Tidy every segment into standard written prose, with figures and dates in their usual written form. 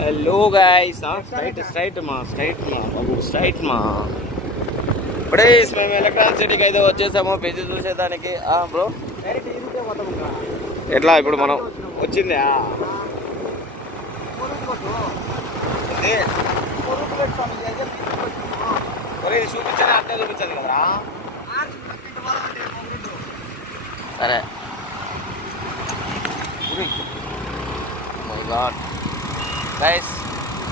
Hello guys, straight మా ఇప్పుడే మేము ఎలక్ట్రానిక్ సిటీకి అయితే వచ్చేసాము పేజీ చూసేదానికి. బ్రో ఎట్లా ఇప్పుడు మనం వచ్చింది చూపించాలి అంటే చూపించాలి కదరా. సరే గైస్,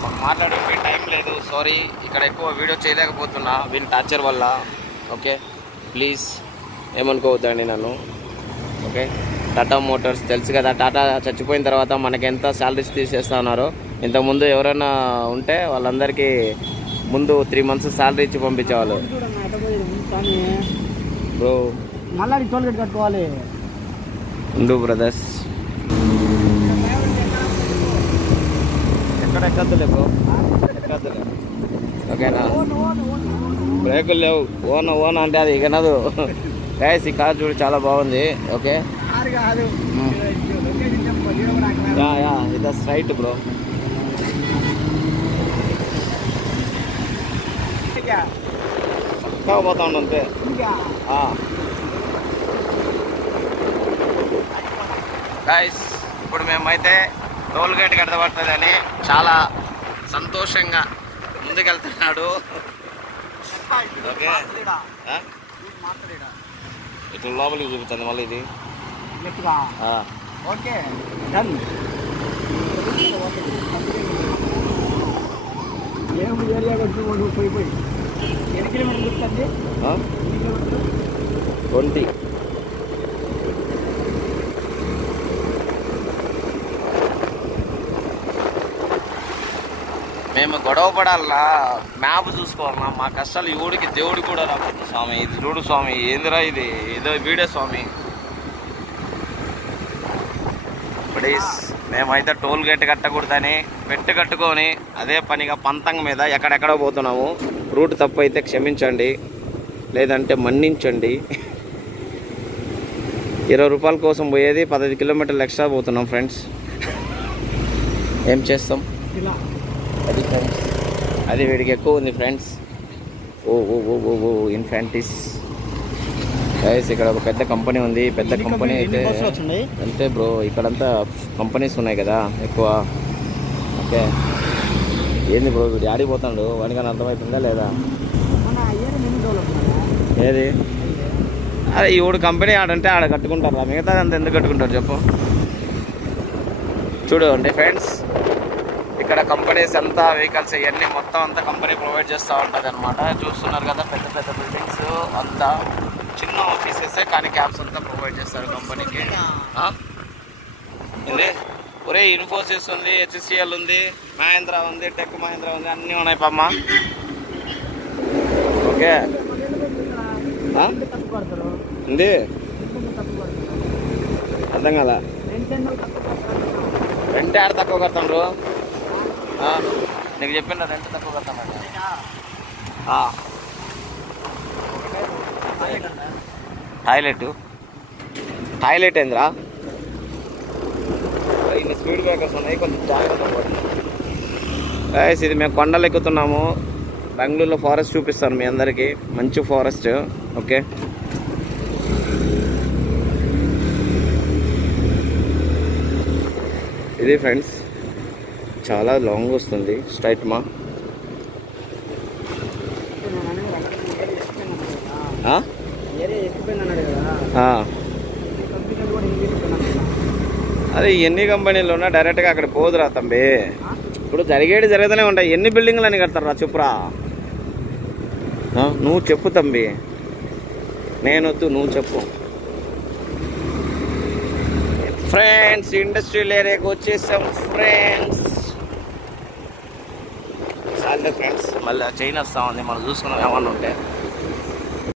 మాకు మాట్లాడే టైం లేదు, సారీ. ఇక్కడ ఎక్కువ వీడియో చేయలేకపోతున్నా వీళ్ళ టార్చర్ వల్ల. ఓకే, ప్లీజ్ ఏమనుకోవద్దండి నన్ను. ఓకే, టాటా మోటార్స్ తెలుసు కదా, టాటా చచ్చిపోయిన తర్వాత మనకి ఎంత శాలరీస్ తీసేస్తా ఉన్నారో. ఇంతకుముందు ఎవరైనా ఉంటే వాళ్ళందరికీ ముందు 3 months శాలరీ ఇచ్చి పంపించేవాళ్ళు. బ్రో మళ్ళీ టోల్ గేట్ కట్టుకోవాలి. ఉండు బ్రదర్స్, ఎక్కద్దులే బ్రో, ఎక్కద్దులే. ఓకేనా, బ్రేకులు లేవు. ఓన్ అంటే అది ఇకనదు. గైస్, ఈ కార్ చూడు చాలా బాగుంది. ఓకే, ఇది స్ట్రైట్ బ్రో. చక్కగా పోతా ఉండు అంతే. గైస్, ఇప్పుడు మేమైతే టోల్ గేట్ కట్టబడుతుందని చాలా సంతోషంగా ముందుకెళ్తున్నాడు. ఓకే, ఇట్లా లోపలికి చూపించండి మళ్ళీ ఇది. Okay done. ఏరియా పోయి 20. మేము గొడవ పడాలా, మ్యాప్ చూసుకోవాలన్నా. మా కష్టాలు ఎవడికి దేవుడి కూడా రాబోతుంది స్వామి. ఇది చూడు స్వామి, ఏందిరా ఇది, ఏదో వీడే స్వామి. ప్లీజ్, మేమైతే టోల్ గేట్ కట్టకూడదని కట్టుకొని అదే పనిగా పంతంగ మీద ఎక్కడెక్కడో పోతున్నాము. రూట్ తప్పు అయితే క్షమించండి, లేదంటే మన్నించండి. 20 రూపాయల కోసం పోయేది 15 కిలోమీటర్లు ఎక్స్ట్రా పోతున్నాం ఫ్రెండ్స్. ఏం చేస్తాం, అది ఫ్రెండ్స్, అది వీడికి ఎక్కువ ఉంది ఫ్రెండ్స్. ఓ ఇన్ఫాంటిస్. గైస్, ఇక్కడ ఒక పెద్ద కంపెనీ ఉంది. పెద్ద కంపెనీ అయితే అంతే బ్రో, ఇక్కడంతా కంపెనీస్ ఉన్నాయి కదా ఎక్కువ. ఓకే, ఏంది బ్రో వీడు ఆడిపోతాడు, వాడికన్నా అర్థమవుతుందా లేదా? ఏది అరే, ఈవిడు కంపెనీ ఆడంటే ఆడ కట్టుకుంటారా, మిగతాది అంతా ఎందుకు కట్టుకుంటారు చెప్పు. చూడు అంటే ఫ్రెండ్స్, ఇక్కడ కంపెనీస్ అంతా వెహికల్స్ ఇవన్నీ మొత్తం అంతా కంపెనీ ప్రొవైడ్ చేస్తూ ఉంటుంది అనమాట. చూస్తున్నారు కదా, పెద్ద పెద్ద బిల్డింగ్స్ అంతా చిన్న ఆఫీసెస్, కానీ క్యాబ్స్ అంతా ప్రొవైడ్ చేస్తారు కంపెనీకి. ఇది ఒరే ఇన్ఫోసిస్ ఉంది, HCL ఉంది, మహేంద్ర ఉంది, టెక్ మహేంద్ర ఉంది, అన్నీ ఉన్నాయి పమ్మా. ఓకే, ఉంది అర్థం కదా. రెంట్ ఆడ తక్కువ కడతాడు, నీకు చెప్పిన రెంట్ తక్కువ కడతాడు. టాయిలెట్ ఏందిరా, ఇన్ని స్పీడ్ బ్రేకర్స్ ఉన్నాయి, కొంచెం జాగ్రత్త పడుతుంది. ఇది మేము కొండలు ఎక్కుతున్నాము. బెంగళూరులో ఫారెస్ట్ చూపిస్తాను మీ అందరికీ, మంచి ఫారెస్ట్. ఓకే, ఇది ఫ్రెండ్స్ చాలా లాంగ్ వస్తుంది స్ట్రైట్ మా. అదే ఎన్ని కంపెనీలు ఉన్నా డైరెక్ట్గా అక్కడ పోదురా తంబి. ఇప్పుడు జరుగుతూనే ఉంటాయి. ఎన్ని బిల్డింగ్లు అని కడతారా చెప్పురా, నువ్వు చెప్పు తంబి, నేనొద్దు, నువ్వు చెప్పు. ఫ్రెండ్స్, ఇండస్ట్రియల్ ఏరియాకి వచ్చేసాం ఫ్రెండ్స్. సార్ ఫ్రెండ్స్, మళ్ళీ చైన్ వస్తా ఉంది, మనం చూసుకున్నాం ఏమన్నా ఉంటే.